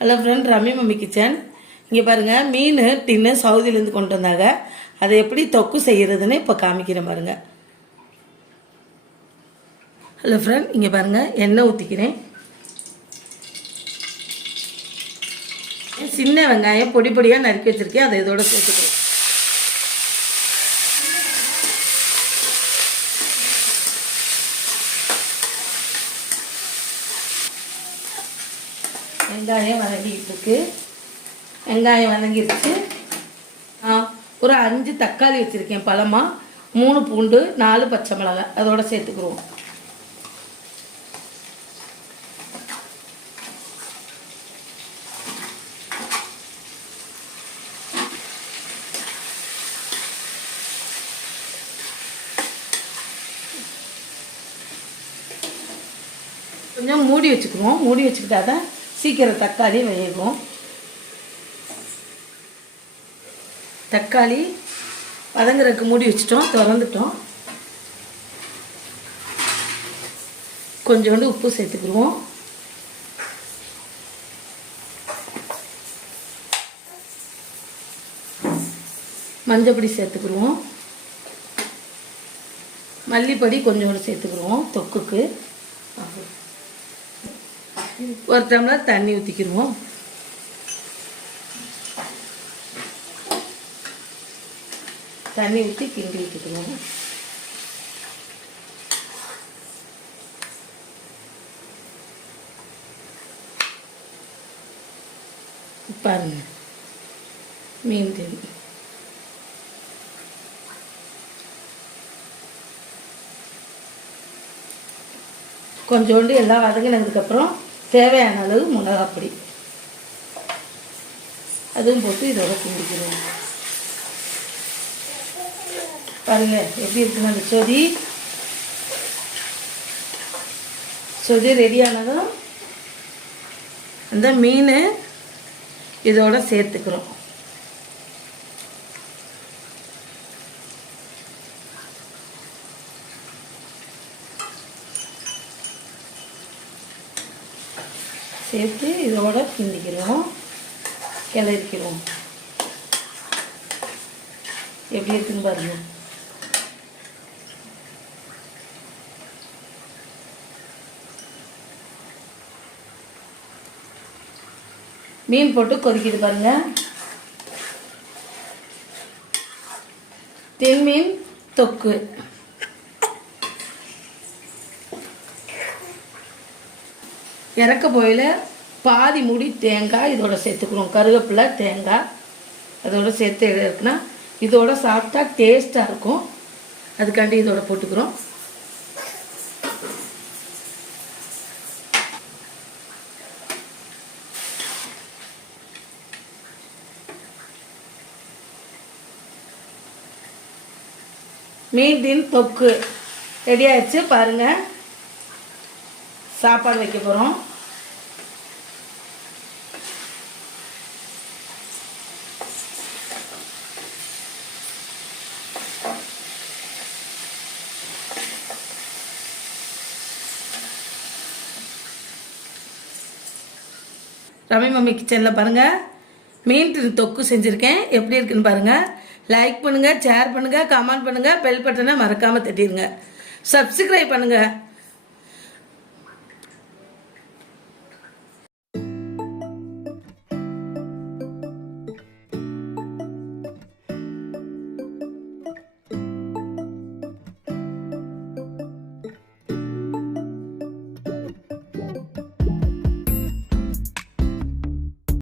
Hello friend, rummy mummy kitchen. இங்கே பாருங்கள், மீன் டின்னு சவுதியிலேருந்து கொண்டு வந்தாங்க. அதை எப்படி தொக்கு செய்கிறதுன்னு இப்போ காமிக்கிறேன் பாருங்கள். ஹலோ ஃப்ரெண்ட், இங்கே பாருங்கள், எண்ணெய் ஊற்றிக்கிறேன். சின்ன வெங்காயம் பொடி பொடியாக நறுக்கி வச்சுருக்கேன், அதை இதோட சேர்த்துக்கிறேன். வெங்காயம் வதங்கிட்டு இருக்கு. வெங்காயம் வதங்கிடுச்சு. ஒரு 5 தக்காளி வச்சுருக்கேன் பழமாக, 3 பூண்டு, 4 பச்சை மிளகாய் அதோட சேர்த்துக்குருவோம். கொஞ்சம் மூடி வச்சுக்குவோம். மூடி வச்சுக்கிட்டா தான் சீக்கிரம் தக்காளி வேகும். தக்காளி வதங்குறதுக்கு மூடி வச்சுட்டோம், திறந்துட்டோம். கொஞ்சோண்டு உப்பு சேர்த்துக்குருவோம். மஞ்சப்பொடி சேர்த்துக்குருவோம். மல்லிப்பொடி கொஞ்சோண்டு சேர்த்துக்குருவோம் தொக்குக்கு. ஒரு டம்ளர் தண்ணி ஊற்றிக்கிடுவோம். தண்ணி ஊற்றி கிண்டி ஊற்றிக்கிடுவோம். பாருங்க, மீன் தேவி கொஞ்சோண்டு எல்லாம் வதங்கினதுக்கப்புறம் தேவையான அளவு மிளகாப்பொடி அதுவும் போட்டு இதோட கிண்டிக்கிறோம். பாருங்க எப்படி இருக்குன்னு. அந்த சொதி ரெடியானதும் அந்த மீன் இதோட சேர்த்துக்கிறோம். சேர்த்து இதோட கிண்டிக்கிறோம், கிளறிக்கிறோம். எப்படி இருக்குன்னு பாருங்க. மீன் போட்டு கொதிக்கிது பாருங்க. தென்மீன் தொக்கு. இறக்க போயில பாதி மூடி தேங்காய் இதோட சேர்த்துக்கிறோம். கருவேப்பிலை, தேங்காய் அதோட சேர்த்து இருக்குன்னா இதோட சாப்பிட்டா டேஸ்ட்டாக இருக்கும். அதுக்காண்டி இதோட போட்டுக்கிறோம். மீன் தொக்கு ரெடி ஆயிடுச்சு பாருங்கள். சாப்பாடு வைக்க போகிறோம். ரம்மி மம்மி கிச்சனில் பாருங்கள், மீன் தொக்கு செஞ்சுருக்கேன். எப்படி இருக்குன்னு பாருங்கள். லைக் பண்ணுங்கள், ஷேர் பண்ணுங்கள், கமெண்ட் பண்ணுங்கள், பெல் பட்டனை மறக்காமல் தட்டிடுங்க. சப்ஸ்கிரைப் பண்ணுங்கள்.